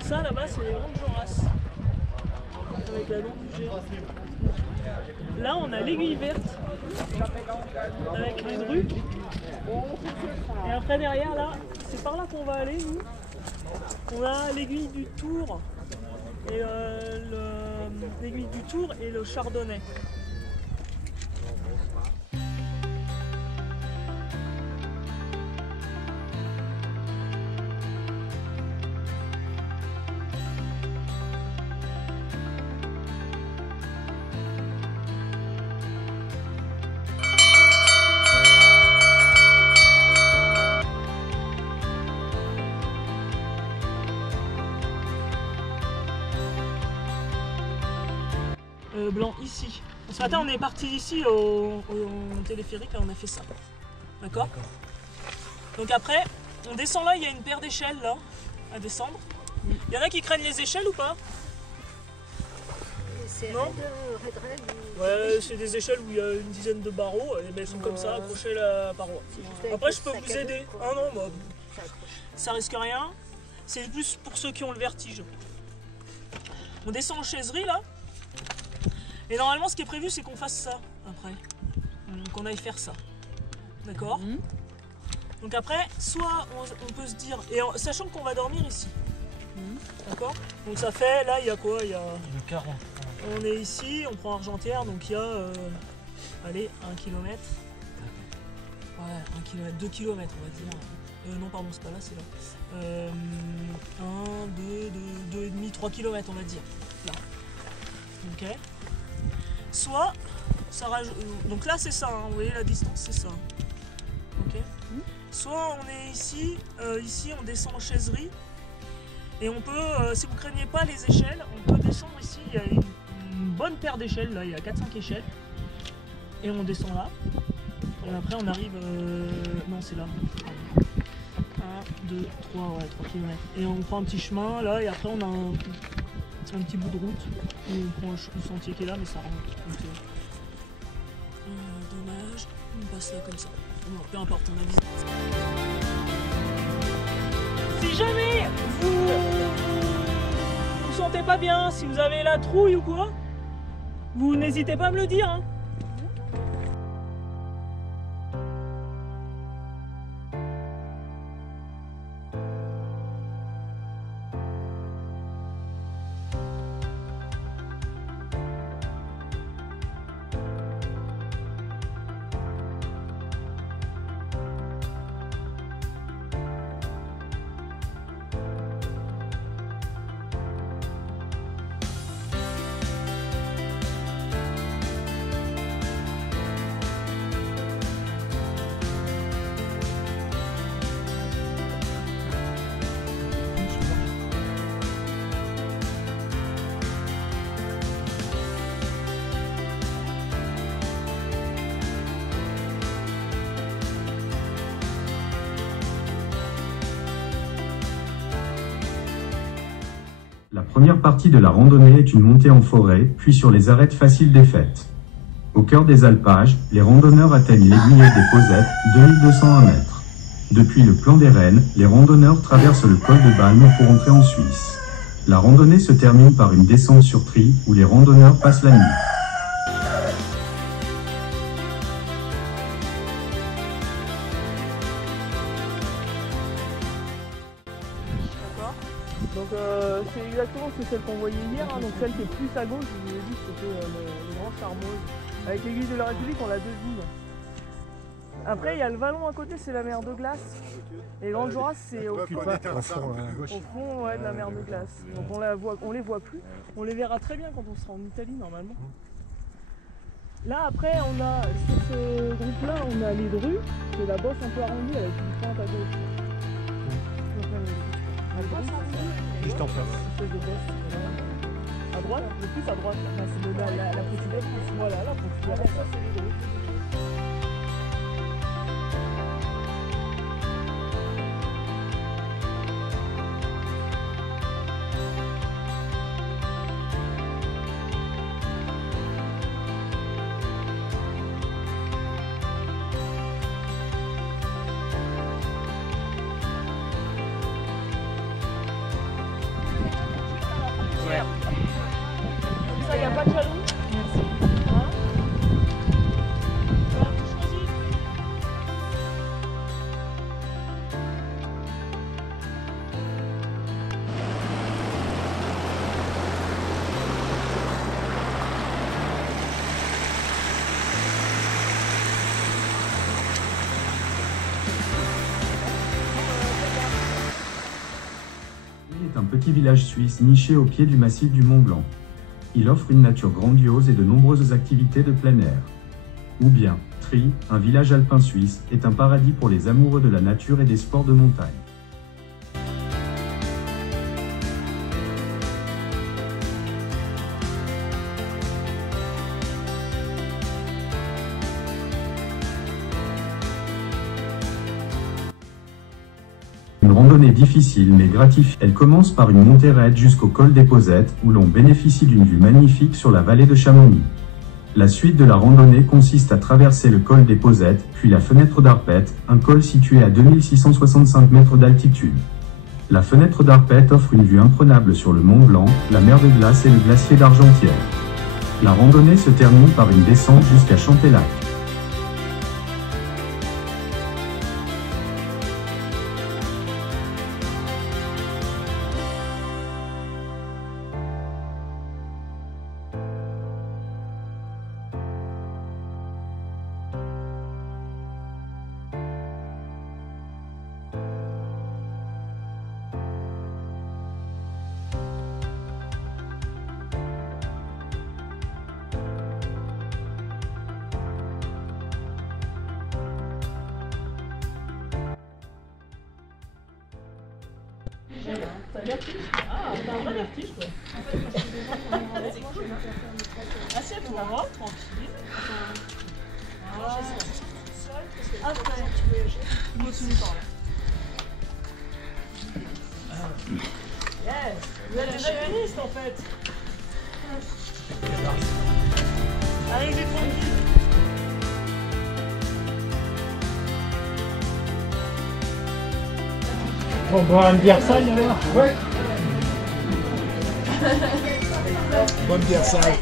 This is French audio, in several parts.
Ça là-bas, c'est les grandes Joras. Avec la longue du géant. Là, on a l'aiguille verte. Avec les drues. Et après, derrière, là, c'est par là qu'on va aller, nous. On a l'aiguille du Tour. Et l'aiguille du Tour et le Chardonnay. Blanc ici. Ce matin on est parti ici au téléphérique et on a fait ça. D'accord. Donc après, on descend là, il y a une paire d'échelles là à descendre. Il y en a qui craignent les échelles ou pas? C'est non. Ouais, c'est des échelles où il y a une dizaine de barreaux et elles sont comme ça accrochées à la paroi. Après je peux vous aider. Ah non, bah, ça risque rien. C'est plus pour ceux qui ont le vertige. On descend en chaiserie là. Et normalement, ce qui est prévu, c'est qu'on fasse ça après. Qu'on aille faire ça. D'accord. Donc après, soit on peut se dire, et sachant qu'on va dormir ici. D'accord. Donc ça fait, là, il y a quoi? Il y a 40. On est ici, on prend Argentière, donc il y a, allez, 1 km. Ouais, 1 km, 2 km, on va dire. Non, pardon, c'est pas là, c'est là. 1, 2, 2,5, 3 km, on va dire. Là. Ok. Soit, ça rajoute, donc là c'est ça, hein, vous voyez la distance, c'est ça. Ok. Soit on est ici, ici on descend en chaiserie, et on peut, si vous ne craignez pas les échelles, on peut descendre ici, il y a une bonne paire d'échelles, là il y a 4-5 échelles, et on descend là, et après on arrive, non c'est là, 1, 2, 3, ouais 3 km, et on prend un petit chemin là, et après on a un petit bout de route, où on prend le sentier qui est là, mais ça rentre. Dommage, on passe là comme ça. Bon, peu importe, on avise. Si jamais vous sentez pas bien, si vous avez la trouille ou quoi, vous n'hésitez pas à me le dire. Hein. La première partie de la randonnée est une montée en forêt, puis sur les arêtes faciles des Fêtes. Au cœur des alpages, les randonneurs atteignent l'aiguillette des Posettes, 2201 mètres. Depuis le plan des Rennes, les randonneurs traversent le col de Balme pour entrer en Suisse. La randonnée se termine par une descente sur Trie, où les randonneurs passent la nuit. Donc c'est exactement celle qu'on voyait hier, hein, donc celle qui est plus à gauche, je vous ai dit que c'était le Grand Charmeuse. Avec l'église de la République, on la devine. Après, il y a le vallon à côté, c'est la mer de glace. Et Grande Joras, c'est au fond, ouais, de la mer de glace. Donc on les voit plus. On les verra très bien quand on sera en Italie, normalement. Là, après, on a, sur ce groupe-là, on a les drues, c'est la bosse un peu arrondie avec une pointe à gauche. Juste en face. À droite, le plus à droite, enfin, c'est la petite voilà, la petite ça c'est les drues. petit village suisse niché au pied du massif du Mont Blanc. Il offre une nature grandiose et de nombreuses activités de plein air. Ou bien, Try, un village alpin suisse, est un paradis pour les amoureux de la nature et des sports de montagne. Une randonnée difficile mais gratifiante. Elle commence par une montée raide jusqu'au col des Posettes, où l'on bénéficie d'une vue magnifique sur la vallée de Chamonix. La suite de la randonnée consiste à traverser le col des Posettes, puis la fenêtre d'Arpette, un col situé à 2665 mètres d'altitude. La fenêtre d'Arpette offre une vue imprenable sur le Mont Blanc, la mer de glace et le glacier d'Argentière. La randonnée se termine par une descente jusqu'à Champellac. T'as vertige? Ah, t'as un vrai vertige quoi. Assieds-toi, tranquille. Après, je me souviens pas. Yes! Vous êtes des alpinistes en fait! Allez, j'ai tranquille! On boit une bière sale alors? Ouais. Bonne bière sale.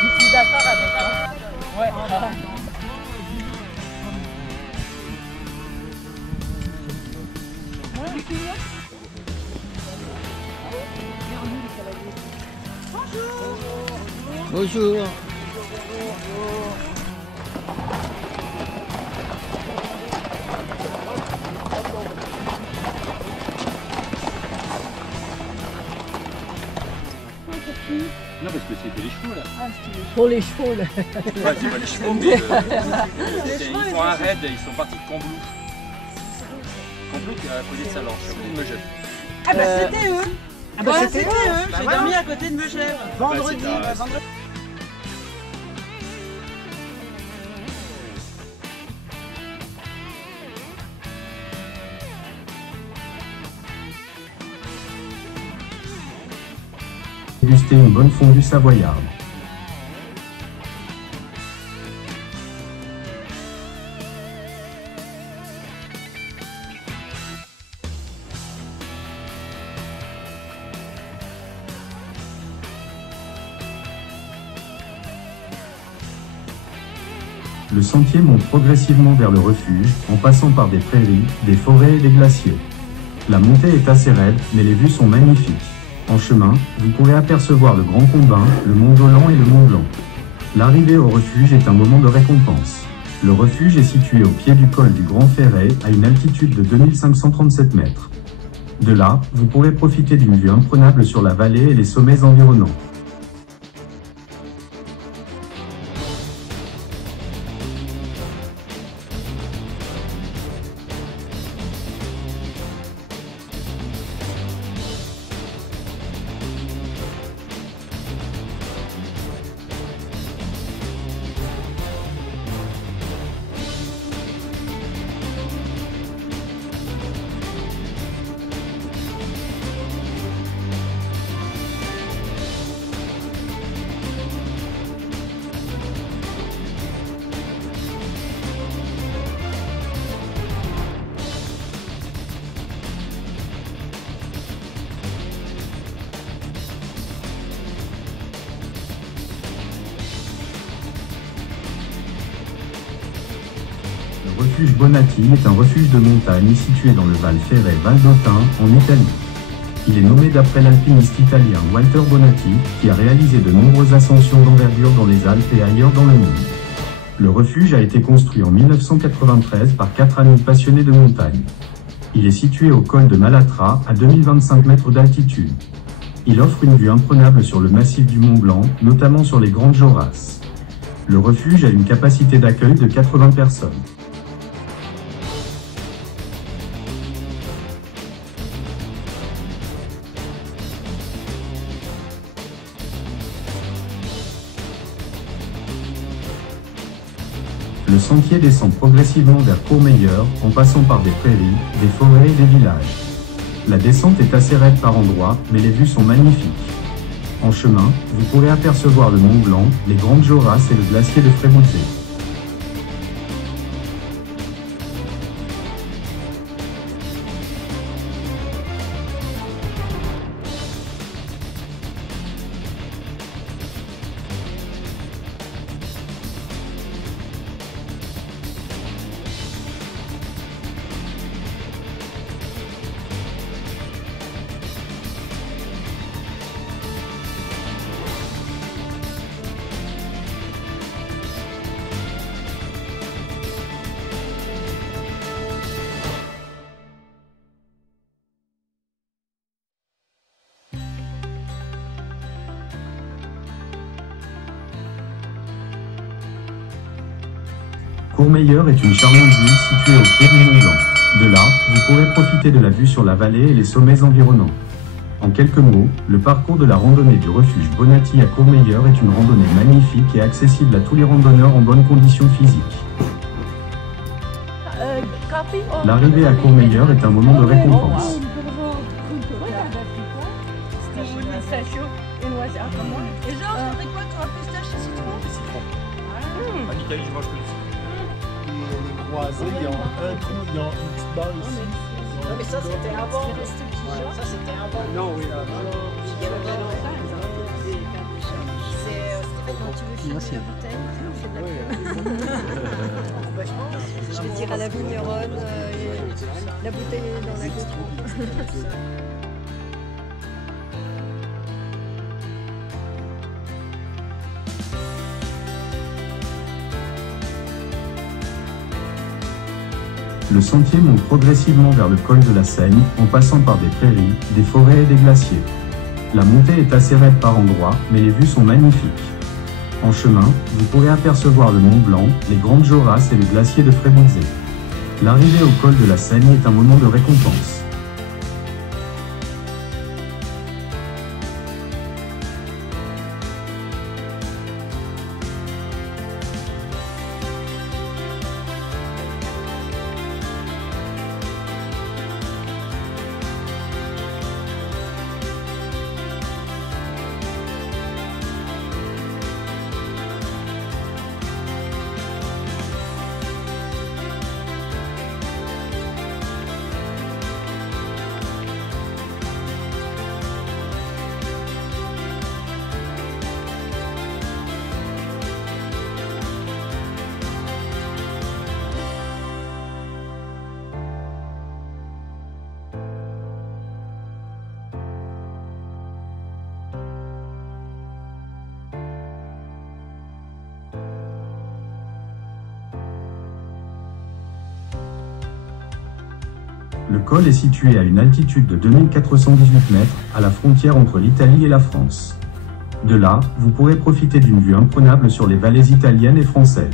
Je suis d'accord avec toi. Ouais. Bonjour. Non, parce que c'était les chevaux là. Pour les chevaux là. Ouais, c'est pas les chevaux, mais ils font un raid, ils sont partis de Combloux. Combloux qui a posé sa lance, à côté de Megève. Ah bah c'était eux. Ah bah C'était eux. J'ai dormi à côté de Megève. Vendredi. Déguster une bonne fondue savoyarde. Le sentier monte progressivement vers le refuge, en passant par des prairies, des forêts et des glaciers. La montée est assez raide, mais les vues sont magnifiques. En chemin, vous pourrez apercevoir le Grand Combin, le Mont Dolent et le Mont Blanc. L'arrivée au refuge est un moment de récompense. Le refuge est situé au pied du col du Grand Ferret, à une altitude de 2537 mètres. De là, vous pourrez profiter d'une vue imprenable sur la vallée et les sommets environnants. refuge Bonatti est un refuge de montagne situé dans le Val Ferret Val d'Autun, en Italie. Il est nommé d'après l'alpiniste italien Walter Bonatti, qui a réalisé de nombreuses ascensions d'envergure dans les Alpes et ailleurs dans le monde. Le refuge a été construit en 1993 par 4 amis passionnés de montagne. Il est situé au col de Malatra, à 2025 mètres d'altitude. Il offre une vue imprenable sur le massif du Mont Blanc, notamment sur les Grandes Jorasses. Le refuge a une capacité d'accueil de 80 personnes. Le sentier descend progressivement vers Courmayeur, en passant par des prairies, des forêts et des villages. La descente est assez raide par endroits, mais les vues sont magnifiques. En chemin, vous pourrez apercevoir le Mont Blanc, les Grandes Jorasses et le glacier de Frébouzet. Courmayeur est une charmante ville située au pied du Mont Blanc. De là, vous pourrez profiter de la vue sur la vallée et les sommets environnants. En quelques mots, le parcours de la randonnée du refuge Bonatti à Courmayeur est une randonnée magnifique et accessible à tous les randonneurs en bonne condition physique. L'arrivée à Courmayeur est un moment de récompense. Et genre, je ferais quoi? Tu auras pistache et citron? En Italie, je mange plus. Les croisés, il y a un trou, il y a une petite barre ici. Non, mais ça c'était avant. Ça c'était avant. Non, oui, là. Il y a C'est quand tu veux finir la bouteille, je vais dire à la vigneronne, la bouteille est dans la gauche. Le sentier monte progressivement vers le col de la Seigne, en passant par des prairies, des forêts et des glaciers. La montée est assez raide par endroits, mais les vues sont magnifiques. En chemin, vous pourrez apercevoir le Mont Blanc, les Grandes Jorasses et le glacier de Frébouzet. L'arrivée au col de la Seigne est un moment de récompense. Le col est situé à une altitude de 2418 mètres, à la frontière entre l'Italie et la France. De là, vous pourrez profiter d'une vue imprenable sur les vallées italiennes et françaises.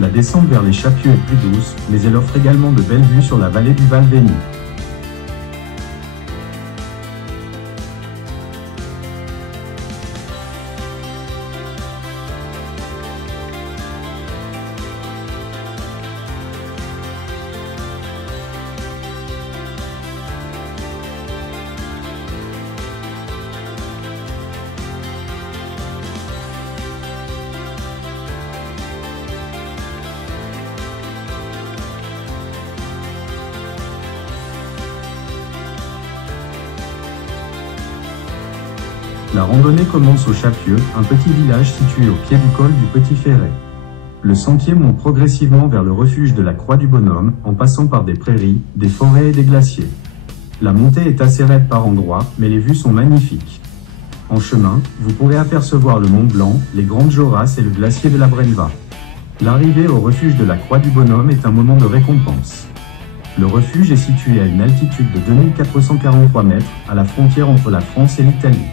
La descente vers les Chapieux est plus douce, mais elle offre également de belles vues sur la vallée du Val Veni. La randonnée commence au Chapieux, un petit village situé au pied du col du Petit Ferret. Le sentier monte progressivement vers le refuge de la Croix du Bonhomme, en passant par des prairies, des forêts et des glaciers. La montée est assez raide par endroits, mais les vues sont magnifiques. En chemin, vous pourrez apercevoir le Mont Blanc, les Grandes Jorasses et le glacier de la Brenva. L'arrivée au refuge de la Croix du Bonhomme est un moment de récompense. Le refuge est situé à une altitude de 2443 mètres, à la frontière entre la France et l'Italie.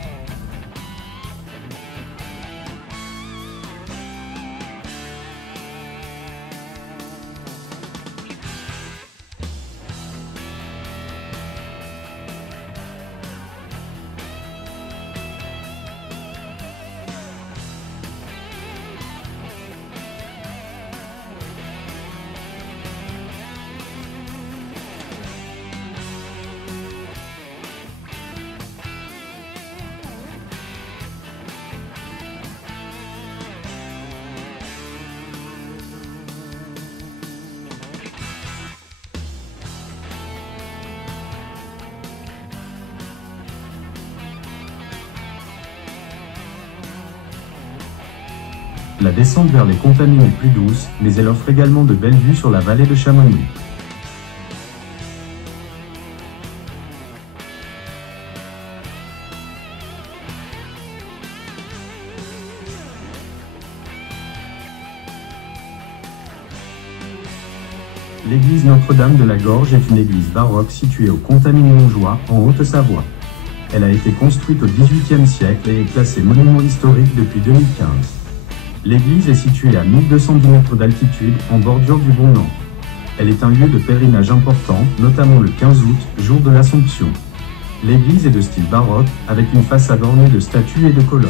La descente vers les Contamines est plus douce, mais elle offre également de belles vues sur la vallée de Chamonix. L'église Notre-Dame de la Gorge est une église baroque située au Contamine-Montjoie, en Haute-Savoie. Elle a été construite au XVIIIe siècle et est classée monument historique depuis 2015. L'église est située à 1210 mètres d'altitude, en bordure du Bon-Lan. Elle est un lieu de pèlerinage important, notamment le 15 août, jour de l'Assomption. L'église est de style baroque, avec une façade ornée de statues et de colonnes.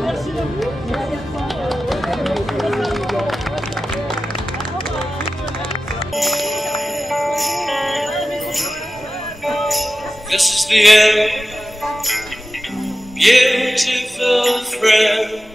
Merci à vous. This is the end, beautiful friend.